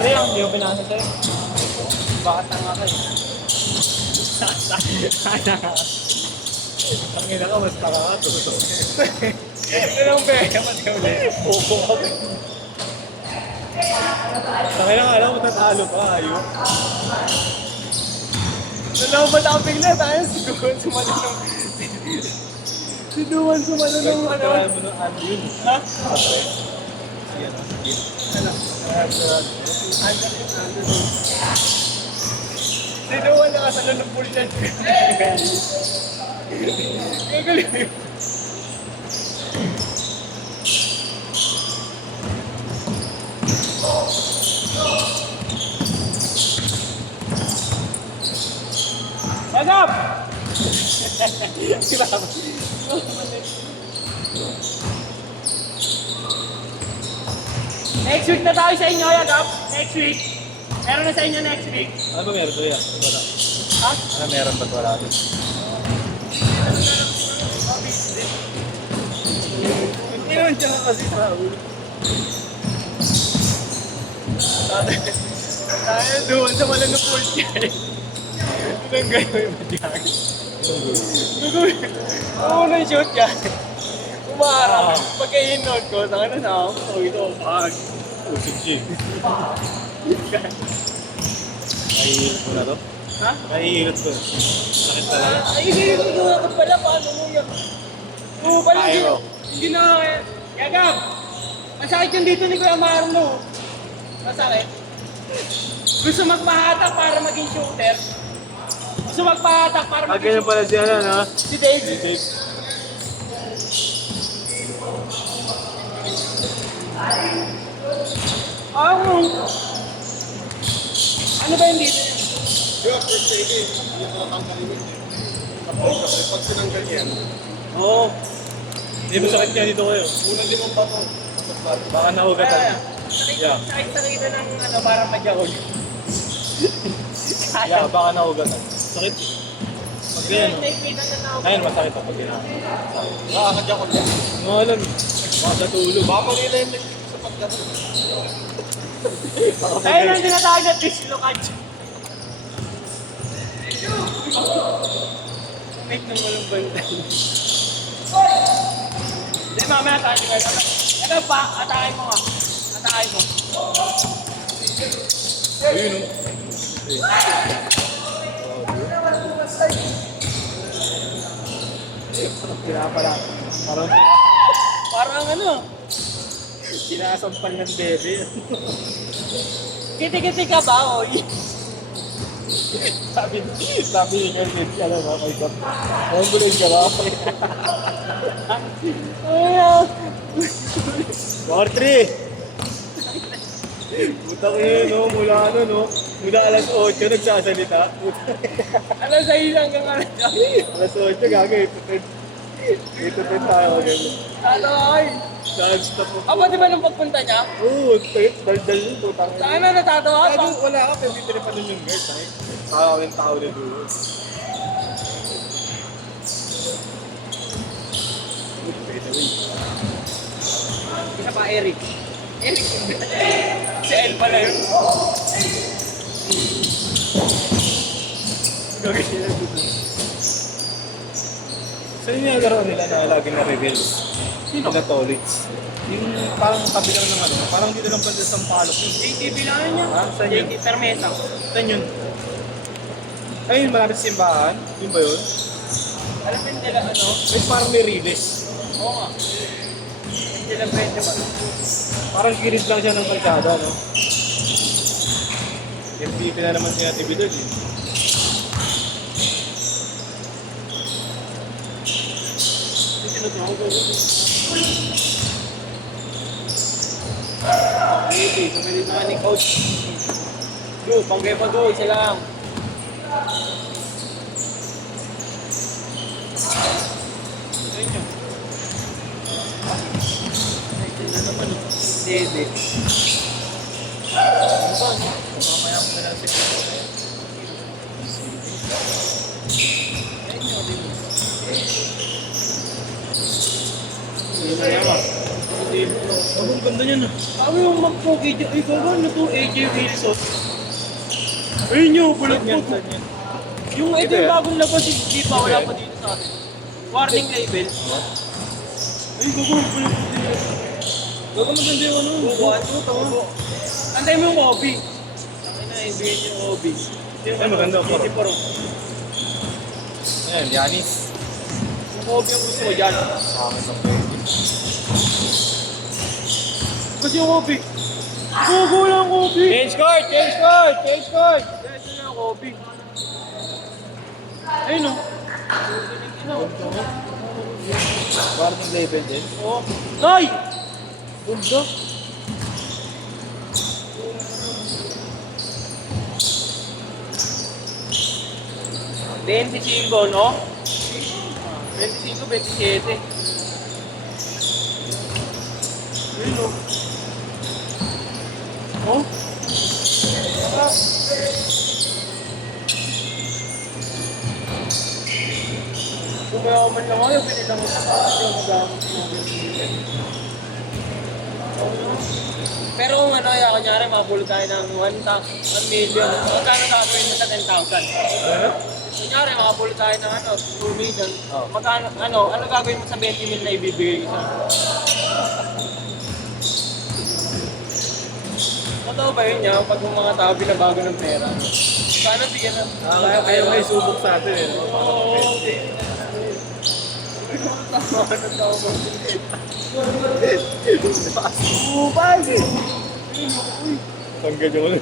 Sorry, hindi ko pinasa sa'yo. Bakit tanga ka eh? Ang ina ka, mas tanga ka. Anong pera? Pati ka ulit. Opo ka. Tangin na nga lang, matatalo pa. Ayun. Nalaman ako bigla tayo. Si Duwan sumalo ng... Si Duwan sumalo ng ano? Yun. Ha? Yan. Ano? Si Duwan nakasalo ng pulyan. Ang galing. Agap! Next week na tayo sa inyo, Agap. Next week. Meron na sa inyo next week. Ano ba meron to yan? Wala. Ha? Ano meron ba't wala to? Hindi naman siya kasi Raul. Tayo doon sa malanupol siya eh. Anong gano'n yung madyag? Oo na shoot yan. Umaharap. Pagka-inod ko, tanga na ako. Ito, pag. Usip siya eh. Mahihilot mo na to? Ha? Mahihilot ko. Sakit talaga. Ay, hindi ko gawakot pala. Paano mo yan? Oo, pala Pyro. hindi na. Yagam! Masakit yung dito ni Kuya Marlo. Masakit. Gusto magpahatak para maging shooter. Gusto magpahatak para maging Ganyan pala si ano, no? Si Dave. Si Dave. Ano ba yung dito? Yung first lady, hindi ko natanggalin yun eh. Tapos, pag sinanggal yan, Oo. Hindi mo sakit nga dito kayo. unang limang bato. Baka nahugatan. Yeah. Sakit sa kita ng ano, parang magyakog. Yeah, baka nahugatan. Sakit. Pag ganyan. May kita na ako. Ngayon masakit ako ganyan. Nakakadya ko yan. Ano alam, baka sa tulog. Baka nila yung nagtip sa pagkato. Ayun ang tinatawag na dislocate. Make nang walang bantay. Hindi, mamaya tayo ka na. Ito pa, atake mo nga. Atake mo. Ayun o. Pinapala. Parang ano? Sinasampal ng bebe. Kiti-kiti ka ba, oy? sabi ni Kermit, alam mo, may God. Mambulig ka ba? Ay, Bar 3! Putang yun, no? Mula ano, no? Mula alas 8, nagsasalita. ano sa ilang kang ano? Alas 8, gagawin. Ito tayo, gagawin. Ano, ay? Saan stop mo? Aba, di ba nung pagpunta niya? Oo, dal-dal yun, putang yun. Saan na natatawa pa? Wala ka, pero dito rin pa nun yung guard, tayo. Tao yung tao na dulo. Isa pa, Eric. Eric. Si El pala yun. So yun yung laro nila na lagi na reveals. Sino? Sila Tolits. Yung parang kabilang ng ano, parang dito lang banda sa Palok yun. JTV lang niya. Ah, saan yun? JTV Permesa. Saan yun? Ayun, malapit sa simbahan. Yun ba yun? Alam mo nila ano? May parang may riles. Oo nga. Hindi lang pwede ba? Parang kirid lang siya ng kalsada, no? MVP na naman si Ate Bidol, eh. Sino to? Baby, kamili naman ni Coach. Dude, panggay pa doon sila. Ayun. Ayun na naman. Dede. Ano ba, no? Mamaya mo na lang si Coach. Ayun yun, din. Ayun na yaman. Ang ganda niya, no? Ako yung mag-pogi dyan. Ay, gawa na to, AJ Wilson. Ayun yun, bulag Saan yan? po. Saan yan? Yung ito Iba yung yan? bagong labas, hindi pa, wala pa dito sa atin. Warning label. Ay, gawa, bulag po din. Gaga maganda yung ano. Buwan. Antay mo yung Obi. Ang na, ibigay niyo yung Obi. Ay, maganda, paro. Hindi paro. Ayan, Yanis. Yung Obi ang gusto ko dyan. Pangit ang pwede. Kasi yung Obi. Gago lang Obi. Change court! Change court! Change court! Ito na yung Obi. Ayun o. Warning label din. Oo. Ay! Ganda. Cinco, no? 25, 27. Ayun o. Oh? Ah. Kung may ako man lang ako, pinilang ko sa kasi ako magamit ng pero kung ano, kaya kunyari, mabulot tayo ng 1 million. Magkano gagawin mo sa 10,000? Kunyari, makapulot tayo ng ano, 2 million. Oh. Magkano, ano gagawin mo sa 20 million na ibibigay ko sa'yo? Totoo ba yun niya, pag yung mga tao binabago ng pera? Sana bigyan ng... Ayaw may subok sa atin, eh. No? Oo, okay. Tama ka ng tao mo. Ubay! Tanggal yung ano.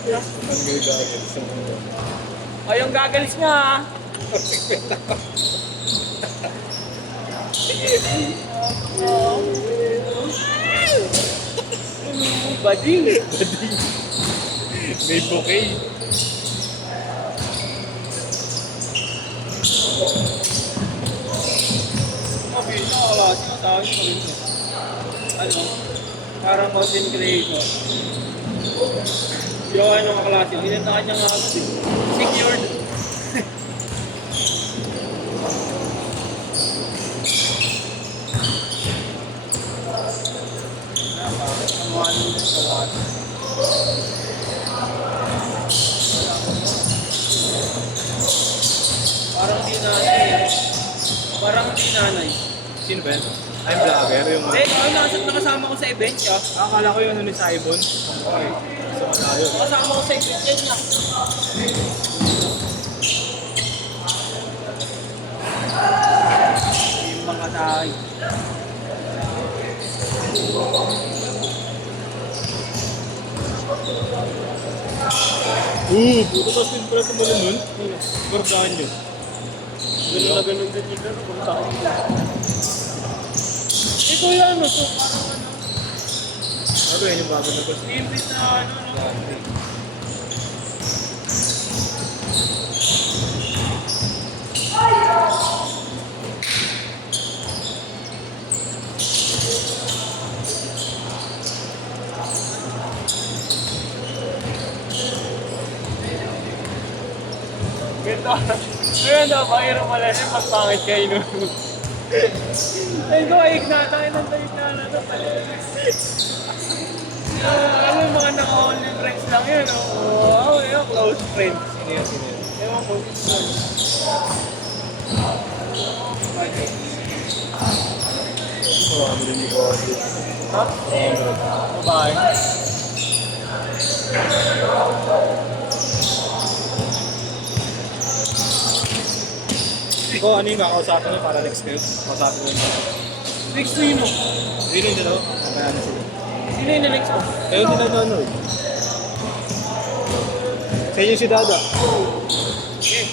Tanggal gagawin sa mundo. Ay, yung goggles niya ha. Bading! May bouquet. Mabilis na kaklase ng tao yung mabilis mo. Ano? Parang content creator. Yung ano kaklase, binantaan niya nga ako. Secured. Parang di nanay. Parang di nanay. Sino ba yan? I'm vlogger, yung Eh, nakasama ko sa event siya. akala ko yung ano ni Simon. Okay. So, malayo. Nakasama ko sa event yan niya. Yung mga tayo. Puto tapos din pala tumalon nun. Guardaan nyo. Ganun na ganun din yung gano'n. Kung saan. Ito yung ano to, parang ano. Ano yun yung bago na boss? Limpit na ano. Ganda. Ganda, mahirap pala siya pagpangit kayo nun. Ay ko, ignata, ignata na pala. Alam mo, mga naka-only friends lang yun. Oo, yun, close friends. Sino yun? Sino yun? Yung naman po. Marami rin yung body. Ha? Babae. Ikaw, ano yung kakausapin niyo para next kayo? Kakausapin mo yung Next to yun mo. Really yung dalawa? Ano sila? Sino yung next mo? Kayo din ano eh. Sa inyo si Dada. Okay.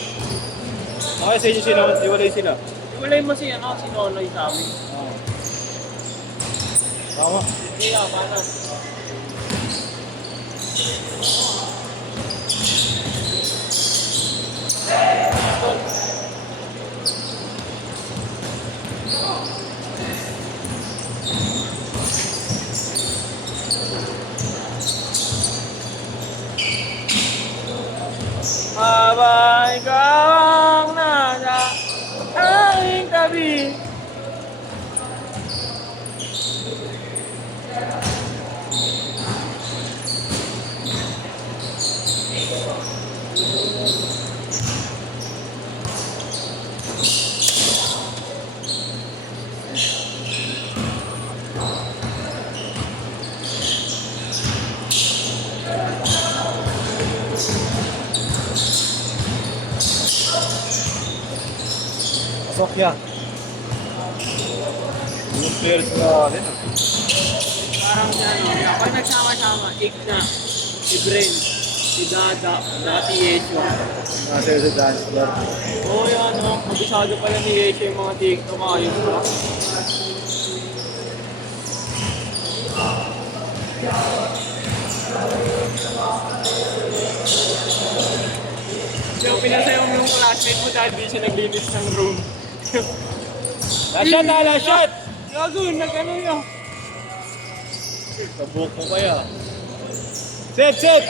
Okay, sa inyo sila, iwalay sila. Iwalay mo si Nonoy sa amin. Oo. Tama. Kaya, paano? Habang ikaw ang nasa aking tabi. Sokya. Yung players na rin. Parang kapag nagsama-sama, Igna, si Bren, si Dada, si Yesyo. Nasa sa dance floor. Oo yan, kabisado pala ni Yesyo yung mga TikTok ayos pa. So, pinasayaw mo yung classmate mo dahil di siya naglinis ng room. Last shot na, last shot! Gago, nag-ano yun. Tabuk mo kaya. Set, set!